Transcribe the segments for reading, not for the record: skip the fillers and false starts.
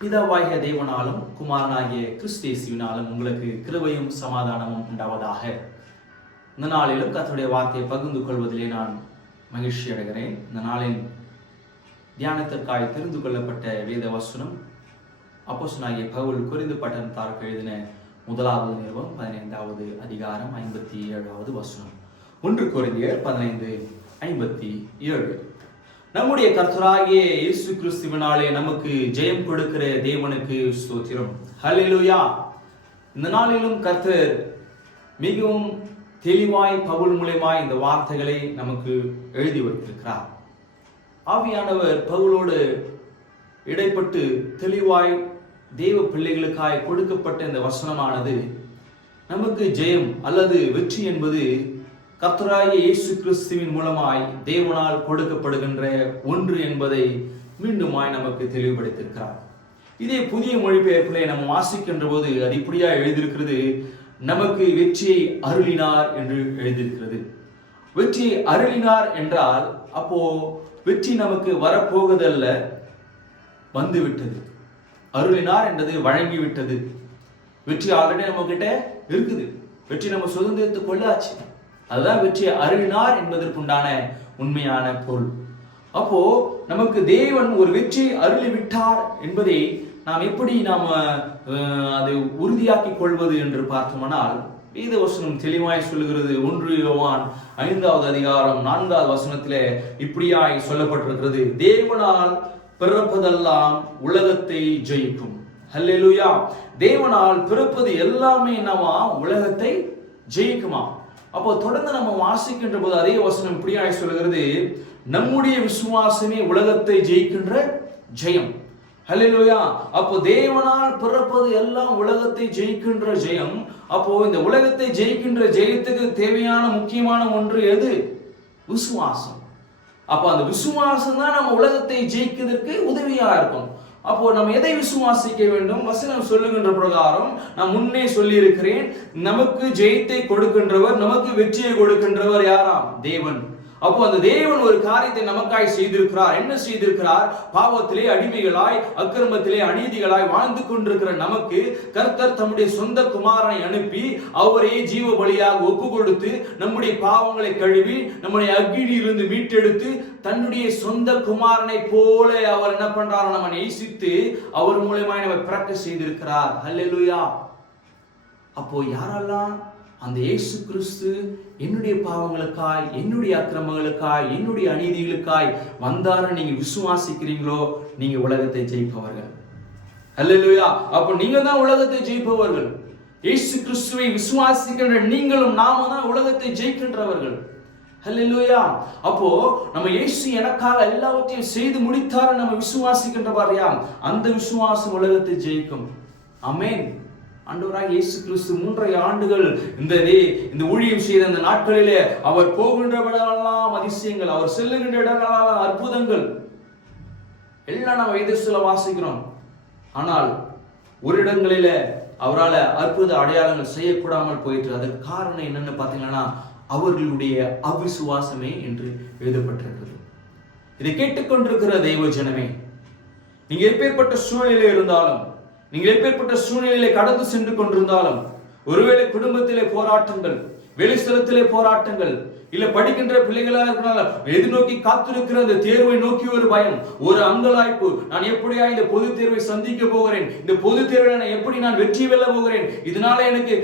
பிதாவாகிய தேவனாலும் குமாரனாகிய கிறிஸ்தேசுவினாலும் உங்களுக்கு கிருபையும் சமாதானமும் உண்டாவதாக. இந்த நாளிலும் கர்த்தருடைய வார்த்தையை பகிர்ந்து கொள்வதிலே நான் மகிழ்ச்சி அடைகிறேன். இந்த நாளின் தியானத்திற்காக தெரிந்து கொள்ளப்பட்ட வேத வசனம் அப்போஸ்தலனாகிய பவுல் கொரிந்து பட்டணத்தாருக்கு எழுதின 1வது நிருபம் 15வது அதிகாரம் 57வது வசனம். 1 கொரிந்தியர் 15:57. நம்முடைய கர்த்தராகிய இயேசு கிறிஸ்துவினாலே நமக்கு ஜெயம் கொடுக்கிற தேவனுக்கு ஸ்தோத்திரம். ஹல்லேலூயா. இந்த நாளிலும் கர்த்தர் மிகவும் தெளிவாய் பவுல் மூலமாய் இந்த வார்த்தைகளை நமக்கு எழுதி வைத்திருக்கிறார். ஆவியானவர் பவுலோடு இடைப்பட்டு தெளிவாய் தேவ பிள்ளைகளுக்காய் கொடுக்கப்பட்ட இந்த வசனமானது நமக்கு ஜெயம் அல்லது வெற்றி என்பது கர்த்தராகிய இயேசு கிறிஸ்துவின் மூலமாய் தேவனால் கொடுக்கப்படுகின்ற ஒன்று என்பதை மீண்டுமாய் நமக்கு தெளிவுபடுத்தியிருக்கிறார். இதே புதிய மொழிபெயர்ப்பிலே நம்ம வாசிக்கின்ற போது அது இப்படியா எழுதியிருக்கிறது, நமக்கு வெற்றியை அருளினார் என்று எழுதியிருக்கிறது. வெற்றியை அருளினார் என்றால் அப்போ வெற்றி நமக்கு வரப்போவதல்ல, வந்துவிட்டது. அருளினார் என்றது வழங்கிவிட்டது. வெற்றி ஆல்ரெடி நம்ம கிட்ட இருக்குது. வெற்றி நம்ம சுதந்திரத்தை கொள்ளாச்சு. அதுதான் வெற்றியை அருளினார் என்பதற்குண்டான உண்மையான பொருள். அப்போ நமக்கு தேவன் ஒரு வெற்றியை அருளி விட்டார் என்பதை நாம் எப்படி அதை உறுதியாக்கி கொள்வது என்று பார்த்தோம்னால், வேத வசனம் தெளிவாய் சொல்லுகிறது. 1 யோவான் 5வது அதிகாரம் 4வது வசனத்திலே இப்படியாய் சொல்லப்பட்டிருக்கிறது, தேவனால் பிறப்பதெல்லாம் உலகத்தை ஜெயிக்கும். ஹல்லேலூயா. தேவனால் பிறப்பது எல்லாமே என்னவா? உலகத்தை ஜெயிக்குமா? அப்போ தொடர்ந்து நம்ம வாசிக்கின்ற போது அதே வசனம் இப்படியாய் சொல்கிறது, நம்முடைய விசுவாசமே உலகத்தை ஜெயிக்கின்ற ஜெயம். ஹல்லேலூயா. அப்போ தேவனால் பிறப்பது எல்லாம் உலகத்தை ஜெயிக்கின்ற ஜெயம். அப்போ இந்த உலகத்தை ஜெயிக்கின்ற ஜெயத்துக்கு தேவையான முக்கியமான ஒன்று எது? விசுவாசம். அப்போ அந்த விசுவாசம் தான் நம்ம உலகத்தை ஜெயிக்கிறதுக்கு உதவியா இருக்கும். அப்போ நம்ம எதை விசுவாசிக்க வேண்டும்? வசனம் சொல்லுகின்ற பிரகாரம் நான் முன்னே சொல்லி இருக்கிறேன், நமக்கு ஜெயத்தை கொடுக்கின்றவர், நமக்கு வெற்றியை கொடுக்கின்றவர் யாராம்? தேவன். அப்போ அந்த தேவன் ஒரு காரியத்தை நமக்காய் செய்திருக்கிறார். என்ன செய்திருக்கிறார்? பாவத்திலே அடிமைகளாய், அக்கிரமத்திலே அநீதிகளாய் வாழ்ந்து கொண்டிருக்கிற நமக்கு கர்த்தர் தம்முடைய சொந்த குமாரனை அனுப்பி அவரே ஜீவ பலியாக ஒப்பு கொடுத்து நம்முடைய பாவங்களை கழுவி நம்முடைய அக்கினியிலிருந்து மீட்டெடுத்து தன்னுடைய சொந்த குமாரனை போல அவர் என்ன பண்றார்? நம்ம நேசித்து அவர் மூலமாய் நம்ம பிறக்க செய்திருக்கிறார். ஹல்லேலூயா. அப்போ யாரெல்லாம் அந்த இயேசு கிறிஸ்து என்னுடைய பாவங்களுக்காய், என்னுடைய அக்கிரமங்களுக்காய், என்னுடைய அநீதிகளுக்காய் வந்தார நீங்க விசுவாசிக்கிறீங்களோ, நீங்க உலகத்தை ஜெயிப்பவர்கள். ஹல்லேலூயா. அப்போ நீங்க தான் உலகத்தை ஜெயிப்பவர்கள். இயேசு கிறிஸ்துவை விசுவாசிக்கின்ற நீங்களும் நாம தான் உலகத்தை ஜெயிக்கின்றவர்கள். ஹல்லேலூயா. அப்போ நம்ம இயேசு எனக்காக எல்லாவற்றையும் செய்து முடித்தார நம்ம விசுவாசிக்கின்ற பாரியா, அந்த விசுவாசம் உலகத்தை ஜெயிக்கும். ஆமென். ஆண்டவராகிய இயேசு கிறிஸ்து 3.5 ஆண்டுகள் இந்த ஊழியம் செய்த அந்த நாட்களிலே அவர் போகின்ற இடங்களெல்லாம் அதிசயங்கள், அவர் செல்லுகின்ற இடங்களெல்லாம் அற்புதங்கள் எல்லாம் நம்ம வேதத்துல வாசிக்கிறோம். ஆனால் ஒரு இடங்களில அவரால் அற்புத அடையாளங்கள் செய்யக்கூடாமல் போயிட்டு, அதற்கு காரணம் என்னன்னு பார்த்தீங்கன்னா அவர்களுடைய அவிசுவாசமே என்று எழுதப்பட்டிருக்கிறது. இதை கேட்டுக்கொண்டிருக்கிற தெய்வ ஜனமே, நீங்க எப்பேற்பட்ட சூழ்நிலை இருந்தாலும், நீங்கள் எப்பேற்பட்ட சூழ்நிலையிலே கடந்து சென்று கொண்டிருந்தாலும், ஒருவேளை குடும்பத்திலே போராட்டங்கள், வெளிஸ்தலத்திலே போராட்டங்கள், இல்ல படிக்கின்ற பிள்ளைகளா இருக்கனால எதிர்நோக்கி காத்திருக்கிற அந்த தேர்வை நோக்கி ஒரு பயம், ஒரு அங்கலாய்ப்பு, நான் எப்படியா இந்த பொது தேர்வை சந்திக்க போகிறேன், இந்த பொது தேர்வில் நான் எப்படி நான் வெற்றி வெல்ல போகிறேன், இதனால எனக்கு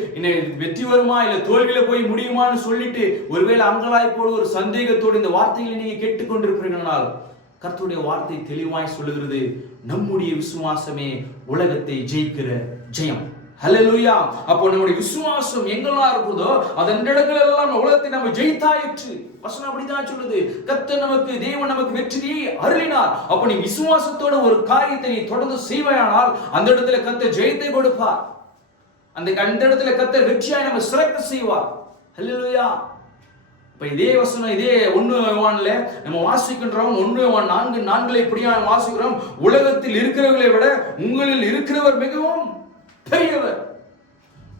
வெற்றி வருமா இல்ல தோல்வியில போய் முடியுமான்னு சொல்லிட்டு ஒருவேளை அங்கலாய்ப்போடு ஒரு சந்தேகத்தோடு இந்த வார்த்தைகளை நீங்க கேட்டுக்கொண்டிருக்கிறீர்கள். கர்த்தருடைய வார்த்தை தெளிவாய் சொல்லுகிறது, நம்முடைய விசுவாசமே உலகத்தை ஜெயிக்கிற ஜெயம். ஹல்லேலூயா. அப்போ நம்முடைய விசுவாசம் எங்கெல்லாம் இருக்குதோ அதன் இடங்கள் எல்லாம் உலகத்தை நம்ம ஜெயித்தாயிற்று. வசனம் அப்படிதான் சொல்லுது. கர்த்தர் நமக்கு, தேவன் நமக்கு வெற்றியை அருளினார். அப்போ நீ விசுவாசத்தோட ஒரு காரியத்தை நீ தொடர்ந்து செய்வாயானால் அந்த இடத்துல கர்த்தர் ஜெயத்தை கொடுப்பார். அந்த இடத்துல கர்த்தர் வெற்றியாய் நம்ம சிறக்க செய்வார். ஹல்லேலூயா. இப்ப இதே வசனம் இதே 1 யோவான்ல நம்ம வாசிக்கின்றோம். 1 யோவான் 4:4 இப்படியா வாசிக்கிறோம், உலகத்தில் இருக்கிறவர்களை விட உங்களில் இருக்கிறவர் மிகவும் பெரியவர்.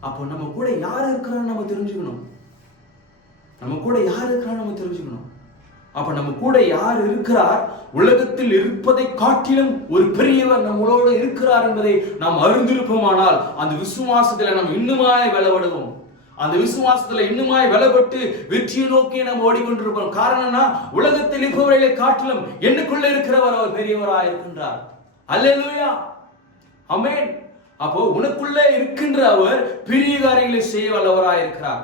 அப்போ நம்ம கூட யார் இருக்கிறான்னு நம்ம தெரிஞ்சுக்கணும். நம்ம கூட யார் இருக்கிறான்னு நம்ம தெரிஞ்சுக்கணும். அப்ப நம்ம கூட யார் இருக்கிறார்? உலகத்தில் இருப்பதை காட்டிலும் ஒரு பெரியவர் நம்மளோடு இருக்கிறார் என்பதை நாம் அறிந்திருப்போமானால் அந்த விசுவாசத்துல நம்ம இன்னுமாய் விளைவடுவோம். அந்த விசுவாசத்துல இன்னுமாய் விளைபட்டு வெற்றியை நோக்கி நம்ம ஓடிக்கொண்டிருப்போம். காரணம்னா உலகத்தில் இருப்பவர்களை காட்டிலும் என்னுக்குள்ள இருக்கிறவர் அவர் பெரியவராய் இருக்கின்றார். அல்லேலூயா, ஆமென். அப்போ உனக்குள்ளே இருக்கின்ற அவர் பெரிய காரியங்களை செய்ய வல்லவராய் இருக்கிறார்.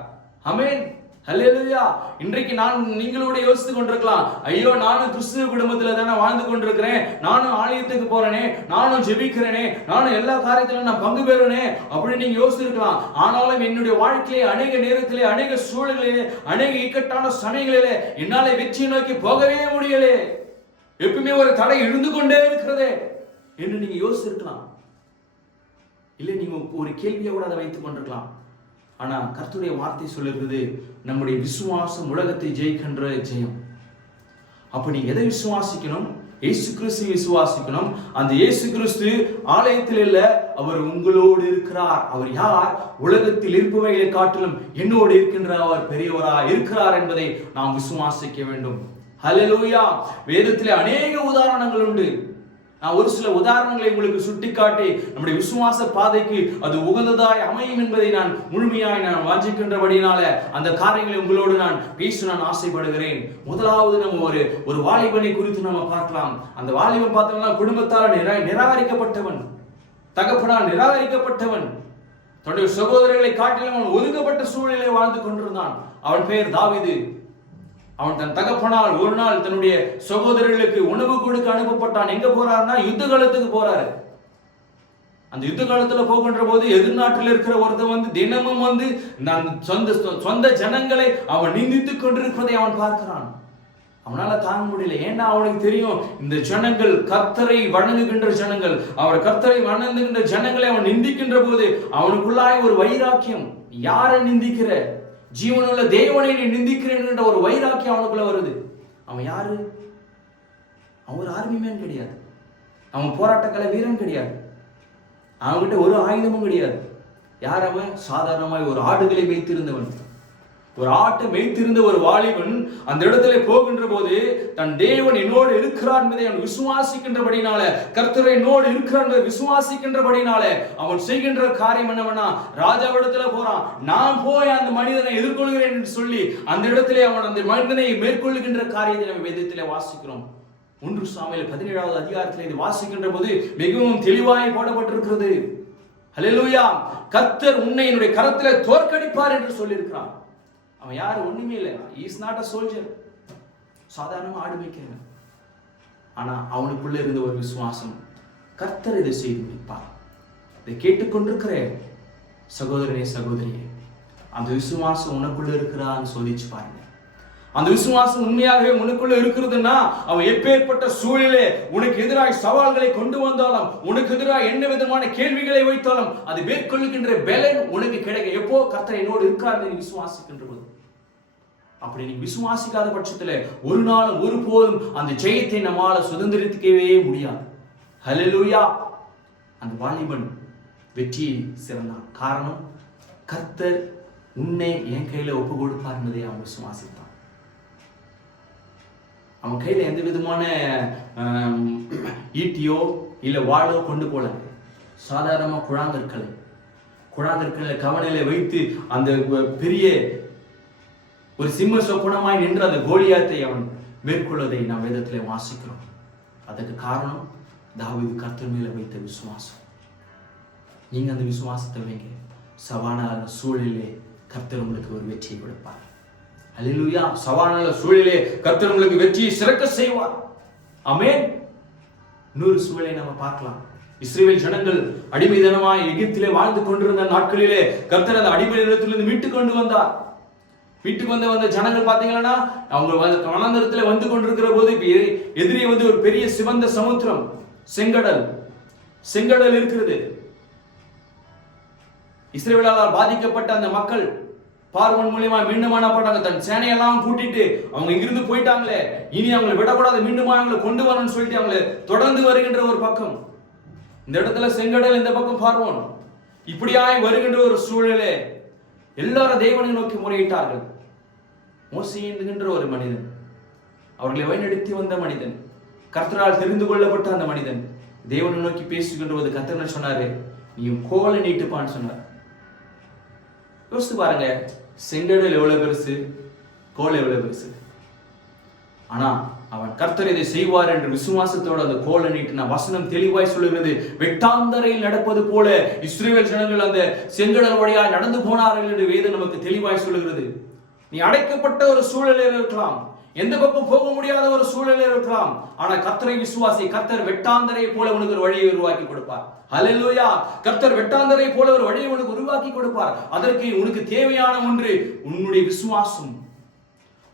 ஆமென், ஹல்லேலூயா. இன்றைக்கு நீங்களோட யோசித்து கொண்டிருக்கலாம், ஐயோ நானும் கிறிஸ்துவ குடும்பத்துல தானே வாழ்ந்து கொண்டிருக்கிறேன், நானும் ஆலயத்துக்கு போறேனே, நானும் ஜெபிக்கிறேனே, நானும் எல்லா காரியத்திலும் நான் பங்கு பெறுறேனே அப்படின்னு நீங்க யோசிச்சிருக்கலாம். ஆனாலும் என்னுடைய வாழ்க்கையிலே அநேக நேரத்திலே, அநேக சூழல்களிலே, அநேக இக்கட்டான சமயங்களிலே என்னால வெற்றியை நோக்கி போகவே முடியலே, எப்பவுமே ஒரு தடை இருந்து கொண்டே இருக்கிறதே என்று நீங்க யோசிச்சிருக்கலாம். இல்லை, நீங்க ஒரு கேள்வியை கூட அதை வைத்துக் கொண்டிருக்கலாம். ஆனா கர்த்தருடைய வார்த்தை சொல்லுகிறது, நம்முடைய விசுவாசம் உலகத்தை ஜெயிக்கின்ற ஜெயம். அப்ப நீங்க எதை விசுவாசிக்கணும்? இயேசு கிறிஸ்து விசுவாசிக்கணும். அந்த இயேசு கிறிஸ்து ஆலயத்தில் இல்ல, அவர் உங்களோடு இருக்கிறார். அவர் யார்? உலகத்தில் இருப்பவைகளை காட்டிலும் என்னோடு இருக்கின்ற அவர் பெரியவராய் இருக்கிறார் என்பதை நாம் விசுவாசிக்க வேண்டும். ஹல்லேலூயா. வேதத்திலே அநேக உதாரணங்கள் உண்டு. நான் ஒரு சில உதாரணங்களை உங்களுக்கு சுட்டிக்காட்டி நம்முடைய விசுவாச பாதைக்கு அது உகந்ததாய் அமையும் என்பதை நான் முழுமையாய் வாஞ்சிக்கின்றபடினால அந்த காரியங்களை உங்களோடு நான் பேச ஆசைப்படுகிறேன். முதலாவது நம்ம ஒரு வாலிபனை குறித்து நம்ம பார்க்கலாம். அந்த வாலிபன் பார்த்தோம்னா குடும்பத்தால் நிராகரிக்கப்பட்டவன், தகப்பனால் நிராகரிக்கப்பட்டவன், தன்னுடைய சகோதரர்களை காட்டிலும் அவன் ஒதுக்கப்பட்ட சூழலிலே வாழ்ந்து கொண்டிருந்தான். அவன் பெயர் தாவீது. அவன் தன் தகப்பனால் ஒரு நாள் தன்னுடைய சகோதரர்களுக்கு உணவு கொடுக்க அனுப்பப்பட்டான். எங்க போறாருன்னா யுத்த காலத்துக்கு போறாரு. அந்த யுத்த காலத்துல போகின்ற போது எதிர்நாட்டில் இருக்கிற ஒருத்தன் தினமும் சொந்த ஜனங்களை அவன் நிந்தித்துக் கொண்டிருப்பதை அவன் பார்க்கிறான். அவனால தாங்க முடியல. ஏன்னா அவனுக்கு தெரியும், இந்த ஜனங்கள் கர்த்தரை வணங்குகின்ற ஜனங்கள், அவர் கர்த்தரை வணங்குகின்ற ஜனங்களை அவன் நிந்திக்கின்ற போது அவனுக்குள்ளாய் ஒரு வைராக்கியம். யாரை நிந்திக்கிற? ஜீவனுள்ள தேவனை நீ நிந்திக்கிறேன் என்ற ஒரு வைராக்கியம் அவனுக்குள்ள வருது. அவன் யாரு? அவன் ஒரு ஆர்மி மேன் கிடையாது, அவன் போராட்டக்கலை வீரன் கிடையாது, அவன்கிட்ட ஒரு ஆயுதமும் கிடையாது. யார் அவன்? சாதாரணமாய் ஒரு ஆடுகளை வைத்திருந்தவன், ஒரு ஆட்டை மேய்த்திருந்த ஒரு வாலிபன் அந்த இடத்துல போகின்ற போது தன் தேவன் என்னோடு இருக்கிறார் என்பதை அவன் விசுவாசிக்கின்றபடினால, கர்த்தர் என்னோடு இருக்கிறார் என்பதை விசுவாசிக்கின்றபடினால அவன் செய்கின்ற காரியம் என்னவென்னா, ராஜாவிடத்துல போறான். நான் போய் அந்த மனிதனை எதிர்கொள்கிறேன் என்று சொல்லி அந்த இடத்திலே அவன் அந்த மனிதனை மேற்கொள்ளுகின்ற காரியத்தை நம்ம வேதத்திலே வாசிக்கிறோம். 1 சாமுவேல் 17வது அதிகாரத்தில் இது வாசிக்கின்ற போது மிகவும் தெளிவாய் போடப்பட்டிருக்கிறது. ஹல்லேலூயா. கர்த்தர் உன்னை என்னுடைய கரத்திலே தோற்கடிப்பார் என்று சொல்லியிருக்கிறான். அவன் யாரு? ஒண்ணுமே இல்லை. Is not a soldier. சாதாரணமா ஆடு மேய்க்கிறவன். ஆனா அவனுக்குள்ள இருந்த ஒரு விசுவாசம், கர்த்தர் இதை செய்து முடிப்பார். இதை கேட்டுக்கொண்டிருக்கிற சகோதரனே, சகோதரியே, அந்த விசுவாசம் உனக்குள்ள இருக்கிறான்னு சோதிச்சு பாருங்க. அந்த விசுவாசம் உண்மையாகவே உனக்குள்ள இருக்கிறதுன்னா, அவன் எப்பேற்பட்ட சூழலே உனக்கு எதிராக சவால்களை கொண்டு வந்தாலும், உனக்கு எதிராக என்ன விதமான கேள்விகளை வைத்தாலும் அது மேற்கொள்ளுகின்ற பலன் உனக்கு கிடைக்க. எப்போ? கர்த்தர் என்னோடு இருக்கிறார் நீ விசுவாசிக்கின்ற போது. அப்படி நீ விசுவாசிக்காத பட்சத்தில் ஒரு நாளும் ஒருபோதும் அந்த ஜெயத்தை நம்மால சுதந்திரிக்கவே முடியாது. ஹல்லேலூயா. அந்த வாலிபன் வெற்றியை சிறந்தான். காரணம், கர்த்தர் உன்னை என் கையில ஒப்பு கொடுப்பார் என்பதை அவன் விசுவாசித்தான். அவன் கையில எந்த விதமான ஈட்டியோ இல்ல வாளோ கொண்டு போல, சாதாரணமா குழாங்கற்களை கவனையில வைத்து அந்த பெரிய ஒரு சிம்ம சொப்பனமாய் நின்று அந்த கோலியாத்தை அவன் மேற்கொள்வதை நாம் வேதத்திலே வாசிக்கிறோம். அதுக்கு காரணம் தாவீது கர்த்தர் மேல வைத்த விசுவாசம். நீங்க அந்த விசுவாசத்தை வைங்க. சவாலான சூழலிலே கர்த்தர் உங்களுக்கு ஒரு வெற்றியை கொடுப்பார். அல்லேலூயா. சவாலான சூழலிலே கர்த்தர் உங்களுக்கு வெற்றியை சிறக்க செய்வார். ஆமென். இன்னொரு சூழலை நம்ம பார்க்கலாம். இஸ்ரவேல் ஜனங்கள் அடிமைத்தனமாய் எகிப்திலே வாழ்ந்து கொண்டிருந்த நாட்களிலே கர்த்தர் அந்த அடிமைத்தனத்திலிருந்து மீட்டுக் கொண்டு வந்தார். வீட்டுக்கு வந்த ஜனங்கள் பாத்தீங்கன்னா, அவங்க வனாந்தரத்துல வந்து கொண்டிருக்கிற போது எதிரே ஒரு பெரிய சிவந்த சமுத்திரம், செங்கடல் இருக்கிறது. இஸ்ரவேலால் பாதிக்கப்பட்ட அந்த மக்கள் பார்வோன் மூலமா மீண்டும் ஆனப்பட்டாங்க. தன் சேனையெல்லாம் கூட்டிட்டு அவங்க இங்கிருந்து போயிட்டாங்களே, இனி அவங்களை விடக்கூடாது, மீண்டும் அவங்களை கொண்டு வரணும்னு சொல்லிட்டு அவங்களை தொடர்ந்து வருகின்ற ஒரு பக்கம் இந்த இடத்துல செங்கடல், இந்த பக்கம் பார்வோன். இப்படியாய் வருகின்ற ஒரு சூழலே எல்லாரும் தேவனை நோக்கி முறையிட்டார்கள். மோசே என்கின்ற ஒரு மனிதன், அவர்களை வழிநடத்தி வந்த மனிதன், கர்த்தரால் தெரிந்து கொள்ளப்பட்ட அந்த மனிதன் தேவனை நோக்கி பேசிக்கின்ற போது கர்த்தர் சொன்னாரு, நீ கோலை நீட்டுப்பான்னு சொன்னார். யோசித்து பாருங்க, செங்கடல் எவ்வளவு பெருசு, கோல் எவ்வளவு பெருசு. ஆனா அவன் கர்த்தர் இதை செய்வார் என்று விசுவாசத்தோடு அந்த கோலை நீட்டின வசனம் தெளிவாய் சொல்லுகிறது. வெட்டாந்தரையில் நடப்பது போல இஸ்ரவேல் ஜனங்கள் அந்த செங்கடல் வழியாக நடந்து போனார்கள் என்று வேதம் நமக்கு தெளிவாய் சொல்லுகிறது. நீ அடைக்கப்பட்ட ஒரு சூழலில் இருக்கலாம், எந்த பக்கம் போக முடியாத ஒரு சூழலில் இருக்கலாம், ஆனா கர்த்தரை விசுவாசி. கர்த்தர் வெட்டாந்தரை போல உனக்கு ஒரு வழியை உருவாக்கி கொடுப்பார். ஹல்லேலூயா! கர்த்தர் வெட்டாந்தரை போல ஒரு வழியை உனக்கு உருவாக்கி கொடுப்பார். அதற்கு உனக்கு தேவையான ஒன்று உன்னுடைய விசுவாசம்.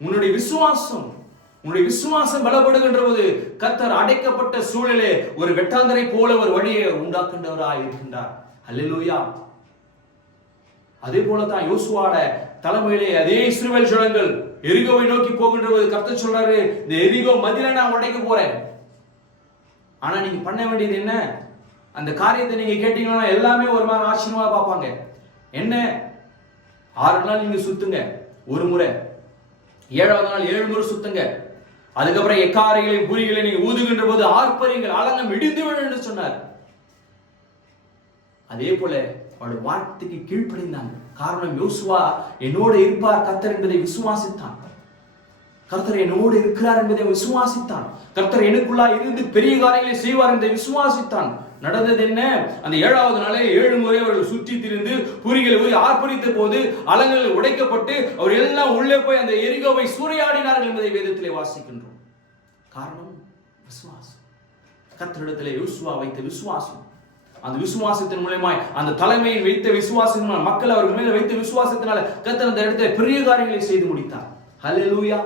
உன்னுடைய விசுவாசம் உன்னுடைய விசுவாசம் பலப்படுகின்ற போது கர்த்தர் அடைக்கப்பட்ட சூழலே ஒரு வெட்டாந்தரை போல ஒரு வழியை உண்டாக்குகின்றவராய் இருக்கின்றார். ஹல்லேலூயா! அதே போலதான் யோசுவாட தலைமையிலே அதே இஸ்ரவேல் ஜனங்கள் எரிகோவை நோக்கி போகின்ற போது கர்த்தர் சொல்றாரு, இந்த எரிகோ மதிலை நான் உடைக்க போறேன். ஆனா நீங்க பண்ண வேண்டியது என்ன? அந்த காரியத்தை நீங்க கேட்டீங்கன்னா எல்லாமே ஒரு மாதிரி ஆச்சரியமா பார்ப்பாங்க. என்ன, 6 நாள் நீங்க சுத்துங்க ஒரு முறை, 7வது நாள் 7 முறை சுத்துங்க. அதுக்கப்புறம் எக்காரைகளையும் பூரிகளை நீங்க ஊதுகின்ற போது ஆர்ப்பரிங்கள், அலங்கம் இடிந்து விடும் என்று சொன்னார். அதே போல அவருடைய வார்த்தைக்கு கீழ்ப்படிந்தாங்க. காரணம், யோசுவா என்னோடு இருப்பார் கர்த்தர் என்பதை விசுவாசித்தான். கர்த்தர் என்னோடு இருக்கிறார் என்பதை விசுவாசித்தான். கர்த்தர் எனக்குள்ளா இருந்து பெரிய காரியங்களை செய்வார் என்பதை விசுவாசித்தான். நடந்தது என்ன? அந்த 7வது நாளே 7 முறை அவர்கள் சுற்றி திரிந்து பூரிகளை ஊதி ஆர்ப்பரித்த போது அலங்கள் உடைக்கப்பட்டு அவர் எல்லாம் உள்ளே போய் அந்த எரிகோவை சூறையாடினார்கள் என்பதை வேதத்திலே வாசிக்கின்றோம். காரணம் விசுவாசம். கர்த்தரிடத்திலே யோசுவா வைத்த விசுவாசம். அந்த விசுவாசத்தின் மூலமாய் அந்த தலைமையில் வைத்த விசுவாசத்தினால், மக்கள் அவர்கள் மேல வைத்த விசுவாசத்தினால கர்த்தர் அந்த இடத்துல பெரிய காரியங்களை செய்து முடித்தார். ஹல்லேலூயா!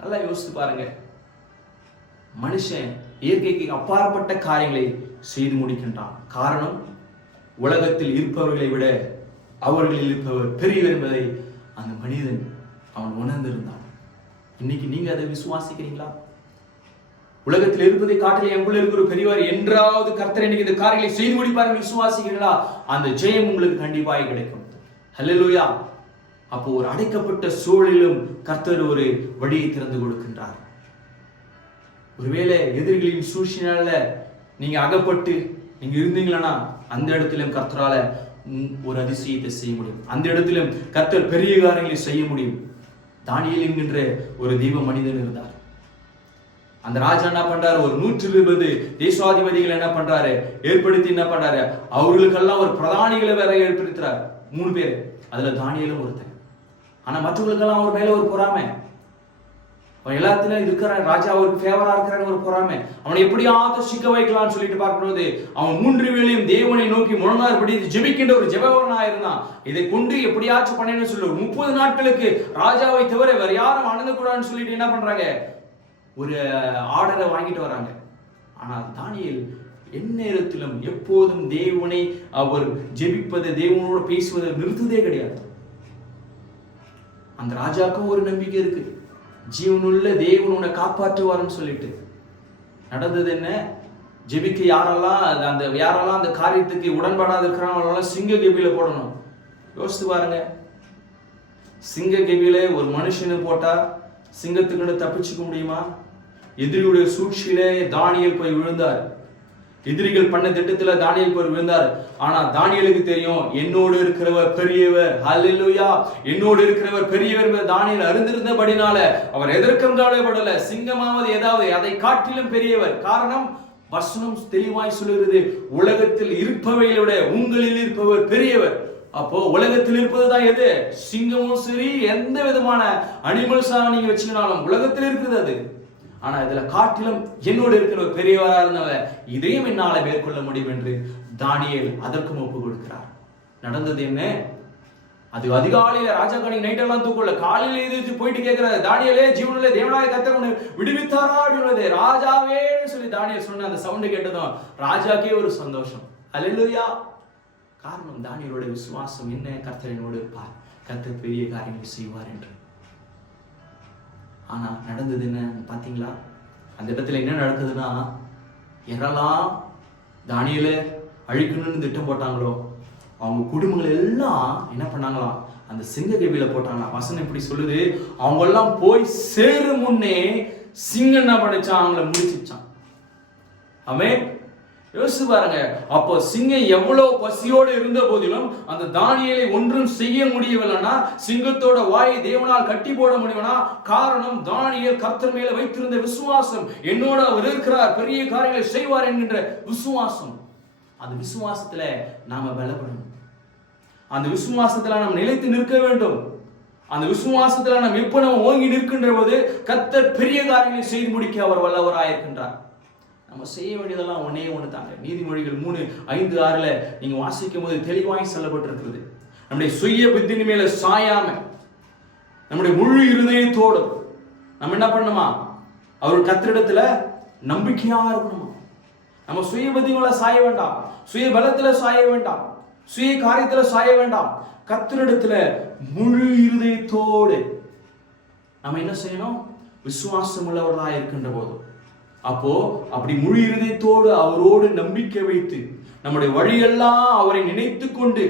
நல்லா யோசித்து பாருங்க, மனுஷன் இயற்கைக்கு அப்பாற்பட்ட காரியங்களை செய்து முடிக்கின்றான். காரணம், உலகத்தில் இருப்பவர்களை விட அவர்களில் இருப்பவர் பெரியவர் என்பதை அந்த மனிதன் அவன் உணர்ந்திருந்தான். இன்னைக்கு நீங்க அதை விசுவாசிக்கிறீங்களா? உலகத்தில் இருப்பதை காட்டிலே எங்குள்ள இருக்கிற பெரியவர் என்றாவது கர்த்தர் இன்னைக்கு இந்த காரியங்களை செய்து முடிப்பார்கள் விசுவாசிக்கிறீங்களா? அந்த ஜெயம் உங்களுக்கு கண்டிப்பாக கிடைக்கும். ஹல்லேலூயா! அப்போ ஒரு அடைக்கப்பட்ட சூழலிலும் கர்த்தர் ஒரு வழியை திறந்து கொடுக்கின்றார். ஒருவேளை எதிரிகளின் சூழ்ச்சினால நீங்க அகப்பட்டு நீங்க இருந்தீங்களா, அந்த இடத்திலும் கர்த்தரால ஒரு அதிசயத்தை செய்ய முடியும். அந்த இடத்திலும் கர்த்தர் பெரிய காரியங்களை செய்ய முடியும். தானியேல் என்கின்ற ஒரு தெய்வ மனிதன் இருந்தார். அந்த ராஜா என்ன பண்றாரு, ஒரு 120 தேசாதிபதிகள் என்ன பண்றாரு ஏற்படுத்தி என்ன பண்றாரு, அவர்களுக்கெல்லாம் ஒரு பிரதானிகளை வேற ஏற்படுத்துறாரு. 3 பேர், அதுல தானியேலும் ஒருத்தன். ஆனா மற்றவர்களுக்கெல்லாம் அவர் மேல ஒரு பொறாமை. அவன் எல்லாத்திலும் இருக்கிற ராஜா அவருக்கு ஃபேவரா இருக்கிறான்னு ஒரு பொறாமை. அவனை எப்படியாவது சிக்க வைக்கலாம்னு சொல்லிட்டு பார்க்கும்போது அவன் 3 வேளையும் தேவனை நோக்கி முழங்காற்படி ஜெபிக்கின்ற ஒரு ஜெபவனா இருந்தான். இதை கொண்டு எப்படியாச்சும் பண்ணணும்னு சொல்லி 30 நாட்களுக்கு ராஜாவை தவிர வேற யாரும் அணுகக்கூடாதுன்னு சொல்லிட்டு என்ன பண்றாங்க, ஒரு ஆர்டரை வாங்கிட்டு வராங்க. ஆனால் தானியேல் எந்நேரத்திலும் எப்போதும் தேவனை அவர் ஜெபிப்பதை, தேவனோட பேசுவதை நிறுத்ததே கிடையாது. அந்த ராஜாக்கும் ஒரு நம்பிக்கை இருக்கு, ஜீவனுள்ள தேவன் உன்னை காப்பாற்றுவார்னு சொல்லிட்டு. நடந்தது என்ன, ஜெபிக்க யாரெல்லாம் அந்த காரியத்துக்கு உடன்படாத இருக்கிறாங்க சிங்க கெபியில போடணும். யோசித்து பாருங்க, சிங்க கெபியில ஒரு மனுஷனை போட்டா சிங்கத்துக்கு தப்பிச்சுக்க முடியுமா? எதிரியுடைய சூழ்ச்சியிலே தானியேல் போய் விழுந்தார். எதிரிகள் பண்ண திட்டத்துல தானியேல் போய் விழுந்தார். ஆனா தானியேலுக்கு தெரியும், என்னோடு இருக்கிறவர் பெரியவர். ஹல்லேலூயா! என்னோடு இருக்கிறவர் பெரியவர் என்பது தானியேல் அறிந்திருந்தபடினால அவர் எதற்கும் கவலைப்படல. சிங்கமாவது ஏதாவது அதை காட்டிலும் பெரியவர். காரணம், வசனம் தெளிவாய் சொல்லுகிறது, உலகத்தில் இருப்பவையோட உங்களில் இருப்பவர் பெரியவர். அப்போ உலகத்தில் இருப்பதுதான் எது? சிங்கமும் சரி, எந்த விதமான அனிமல்ஸாக நீங்க வச்சுக்கினாலும் உலகத்தில் இருக்கிறது அது. ஆனா இதுல காட்டிலும் என்னோடு இருக்கிற பெரியவரா இருந்தவ இதையும் என்னால மேற்கொள்ள முடியும் என்று தானியேல் அதற்கும் ஒப்பு கொடுக்கிறார். நடந்தது என்ன? அது அதிகாலையில ராஜா கணி நைட்டெல்லாம் தூக்கல, காலையில எதிர்த்து போயிட்டு கேட்கிறாரு, தானியேலே ஜீவனுள்ள தேவனாய கர்த்தர் உன்னை விடுவித்தாரா அப்படின்றது. ராஜாவே சொல்லி தானியேல் சொன்ன அந்த சவுண்ட் கேட்டதும் ராஜாக்கே ஒரு சந்தோஷம். அல்லேலூயா! காரணம், தானியேலோட விசுவாசம் என்ன, கர்த்தர் என்னோடு இருப்பார், கர்த்தர் பெரிய காரியங்கள் செய்வார் என்று. ஆனா நடந்தது என்ன பாத்தீங்களா? அந்த இடத்துல என்ன நடக்குதுன்னா, யாரெல்லாம் தானியேலை அழிக்கணும்னு திட்டம் போட்டாங்களோ அவங்க குடும்பங்கள் எல்லாம் என்ன பண்ணாங்களாம், அந்த சிங்க கெபியில போட்டாங்க. வசனம் இப்படி சொல்லுது, அவங்க எல்லாம் போய் சேரும் முன்னே சிங்கம் என்ன பண்ணிச்சான், அவங்கள முடிச்சிச்சான். ஆமென். யோசிச்சு பாருங்க, அப்போ சிங்கம் எவ்வளவு பசியோடு இருந்த போதிலும் அந்த தானியேலை ஒன்றும் செய்ய முடியவில்லைன்னா, சிங்கத்தோட வாயை தேவனால் கட்டி போட முடியும்னா, காரணம் தானியேல் கர்த்தர் மேல வைத்திருந்த விசுவாசம். என்னோட அவர் இருக்கிறார், பெரிய காரியங்களை செய்வார் என்கின்ற விசுவாசம். அந்த விசுவாசத்துல நாம பலப்படணும். அந்த விசுவாசத்துல நாம் நிலைத்து நிற்க வேண்டும். அந்த விசுவாசத்துல நாம் எப்ப நம்ம ஓங்கி நிற்கின்ற போது கர்த்தர் பெரிய காரியங்களை செய்து முடிக்க அவர் வல்லவராயிருக்கின்றார். நம்ம செய்ய வேண்டியதெல்லாம் ஒன்னே ஒன்று தாங்க. நீதிமொழிகள் 3:5-6 நீங்க வாசிக்கும் போது தெளிவாய் சொல்லப்பட்டிருக்கிறது. நம்முடைய சுய புத்தியின் மேல சாயாம நம்முடைய முழு இருதயத்தோடு நம்ம என்ன பண்ணணுமா, அவர் கர்த்தரிடத்துல நம்பிக்கையா இருக்கணுமா. நம்ம சுய புத்தியில சாய வேண்டாம், சுய பலத்துல சாய வேண்டாம், சுய காரியத்துல சாய வேண்டாம். கர்த்தரிடத்துல முழு இருதயத்தோடு நம்ம என்ன செய்யணும், விசுவாசம் உள்ளவர்களா இருக்கின்ற போது, அப்போ அப்படி முழு இருதயத்தோடு அவரோடு நம்பிக்கை வைத்து நம்முடைய வழியெல்லாம் அவரை நினைத்து கொண்டு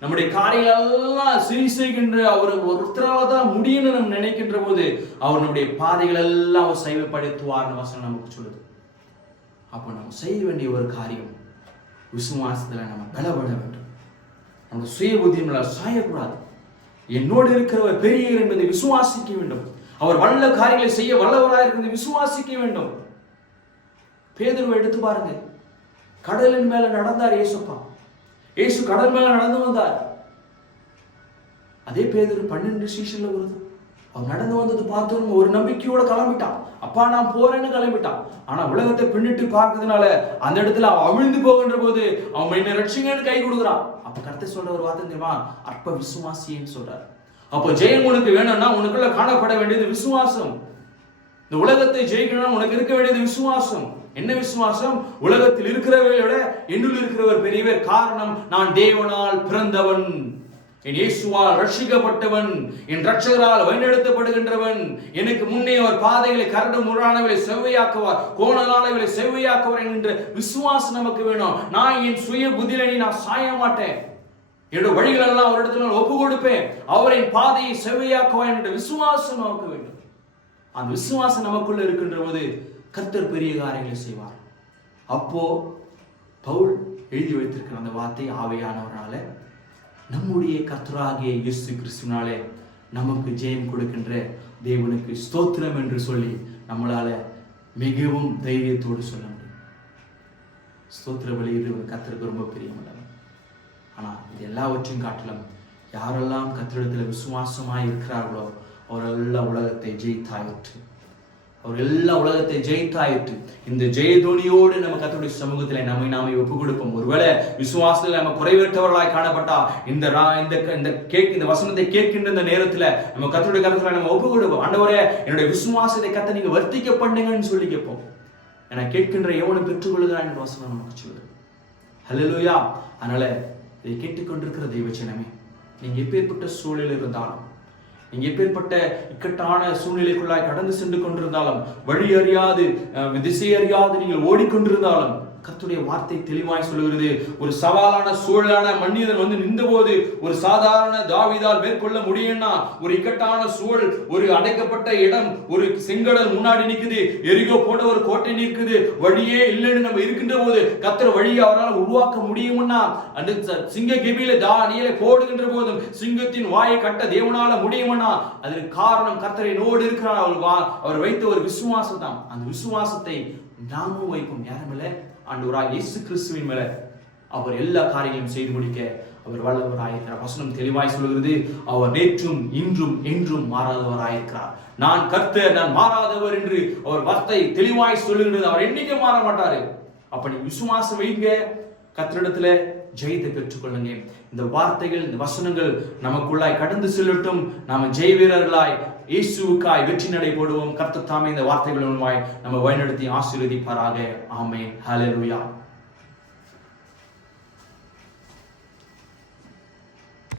நம்முடைய காரியங்களெல்லாம் சரி செய்கின்ற அவர் ஒருத்தரால தான் முடியும்னு நம்ம நினைக்கின்ற போது அவர் நம்முடைய பாதைகள் எல்லாம் அவர் செய்வப்படுத்துவார்னு வசனம் நமக்கு சொல்லுது. அப்போ நம்ம செய்ய வேண்டிய ஒரு காரியம், விசுவாசத்துல நம்ம பலப்பட வேண்டும். நம்ம சுய புத்தியில சாயக்கூடாது. என்னோடு இருக்கிறவர் பெரியவர் என்பதை விசுவாசிக்க வேண்டும். அவர் வல்ல காரியங்களை செய்ய வல்லவராக இருக்கிறதை விசுவாசிக்க வேண்டும். பேதுருவை எடுத்து பாருங்க, கடலின் மேல நடந்தார் இயேசுப்பா. இயேசு கடல் மேல நடந்து வந்தார். அதே பேதுரு 12 சீஷன்ல வருது. அவர் நடந்து வந்தது பார்த்தோம், ஒரு நம்பிக்கையோட கிளம்பிட்டான். அப்பா நான் போறேன்னு கிளம்பிட்டான். ஆனா உலகத்தை பின்னிட்டு பார்க்கறதுனால அந்த இடத்துல அவன் அவிழ்ந்து போகின்ற போது அவன் என்ன ரட்சிங்கன்னு கை கொடுக்குறான். அப்ப கர்த்தர் சொல்ற ஒரு வார்த்தை தெரியுமா, அற்ப விசுவாசின்னு சொல்றார். அப்போ ஜெயம் உனக்கு வேணும்னா உனக்குள்ள காணப்பட வேண்டியது விசுவாசம். இந்த உலகத்தை ஜெயிக்கணும்னா உனக்கு இருக்க வேண்டியது விசுவாசம். என்ன விசுவாசம்? உலகத்தில் இருக்கிறவர்களோட என்னுள் இருக்கிறவர் பெரியவர். காரணம், நான் தேவனால் பிறந்தவன், என் இயேசுவால் ரட்சிக்கப்பட்டவன், என் ரட்சகரால் வழிநடத்தப்படுகின்றவன். எனக்கு முன்னே அவர் பாதைகளை கரடு முரணானவர்களை செவ்வையாக்குவார், கோணலானவர்களை செவ்வையாக்குவார் என்கின்ற விசுவாசம் நமக்கு வேணும். நான் என் சுய புத்தியில நான் சாய மாட்டேன், என்னுடைய வழிகள் எல்லாம் அவரிடத்தில் ஒப்பு கொடுப்பேன், அவரின் பாதையை செவ்வையாக்குவார் என்ற விசுவாசம் நமக்கு வேண்டும். அந்த விசுவாசம் நமக்குள்ள இருக்கின்ற போது கர்த்தர் பெரிய காரியங்களை செய்வார். அப்போ பவுல் எழுதி வைத்திருக்கிற அந்த வார்த்தை ஆவியானவரால நம்முடைய கர்த்தராகிய இயேசு கிறிஸ்துவினாலே நமக்கு ஜெயம் கொடுக்கின்ற தேவனுக்கு ஸ்தோத்திரம் என்று சொல்லி நம்மளால மிகவும் தைரியத்தோடு சொல்ல முடியும். ஸ்தோத்திர பலியிடுவது கர்த்தருக்கு ரொம்ப பிரியமுள்ளவர். ஆனா இது எல்லாவற்றையும் காட்டிலும் யாரெல்லாம் கர்த்தரிடத்தில் விசுவாசமாய் இருக்கிறார்களோ அவரெல்லாம் உலகத்தை ஜெயித்தாயிற்று. அவர் எல்லா உலகத்தை ஜெயித்தாயிற்று. இந்த ஜெயதோனியோடு நம்ம கர்த்தருடைய சமூகத்தில் நம்மை நாமே ஒப்பு கொடுப்போம். ஒருவேளை விசுவாசத்தில் நம்ம குறைவேற்றவர்களாய் காணப்பட்டா இந்த வசனத்தை கேட்கின்ற இந்த நேரத்தில் நம்ம கர்த்தருடைய கருத்துல நம்ம ஒப்பு கொடுப்போம். ஆண்டவரே, என்னுடைய விசுவாசத்தை கர்த்தர் நீங்க வர்த்திக்க பண்ணுங்கன்னு சொல்லி கேட்போம். என கேட்கின்ற எவனும் பெற்றுக்கொள்ளுகிறான் என்ற வசனம் நமக்கு சொல்லுது. ஹல்லேலூயா. அதனால இதை கேட்டுக்கொண்டிருக்கிற தெய்வஜனமே, நீங்க எப்பேற்பட்ட சூழலில் இருந்தாலும், நீங்க எப்பேற்பட்ட இக்கட்டான சூழ்நிலைக்குள்ளாய் கடந்து சென்று கொண்டிருந்தாலும், வழி அறியாது திசை அறியாது நீங்கள் ஓடிக்கொண்டிருந்தாலும், கர்த்தருடைய வார்த்தை தெளிவாய் சொல்லுகிறது. ஒரு சவாலான சூழலான மனிதன் வந்து நின்றபோது ஒரு சாதாரண தாவீதால் மேற்கொள்ள முடியும்னா, ஒரு இக்கட்டான சூழல், ஒரு அடைக்கப்பட்ட இடம், ஒரு செங்கடல் முன்னாடி நிற்குது, எரிகோ போன்ற ஒரு கோட்டை நிற்குது, வழியே இல்லைன்னு நம்ம இருக்கின்ற போது கர்த்தர் வழியை அவரால் உருவாக்க முடியும்னா, அந்த சிங்க கெபியில தானியேலை போடுகின்ற போதும் சிங்கத்தின் வாயை கட்ட தேவனால முடியும்னா, அதற்கு காரணம் கர்த்தரை நோடு இருக்கிறார். அவர் வைத்த ஒரு விசுவாசம் தான். அந்த விசுவாசத்தை நாமும் வைப்போம். யாரும் இல்லை, ஆண்டவராகிய இயேசு கிறிஸ்துவின் மேல அவர் எல்லா காரியங்களையும் செய்து முடிக்க அவர் வல்லவராயிருக்கிறார். வசனம் தெளிவாய் சொல்கிறது, அவர் நேற்றும் இன்றும் என்றும் மாறாதவராயிருக்கிறார். நான் கர்த்தர், நான் மாறாதவர் என்று அவர் வார்த்தை தெளிவாய் சொல்லுகிறது. அவர் என்னைக்கு மாற மாட்டாரு. அப்படி விசுவாசம் வைங்க, கர்த்தரிடத்துல ஜெயத்தை பெற்றுக்கொள்ளுங்க. இந்த வார்த்தைகள், இந்த வசனங்கள் நமக்குள்ளாய் கடந்து செல்லட்டும். நாம ஜெய வீரர்களாய் இயேசுவுக்காய் வெற்றி நடை போடுவோம். கர்த்தர் தாமே இந்த வார்த்தைகள் மூலமாய் நம்ம வழிநடத்தி ஆசீர்வதிப்பாராக. ஆமென். ஹல்லேலூயா.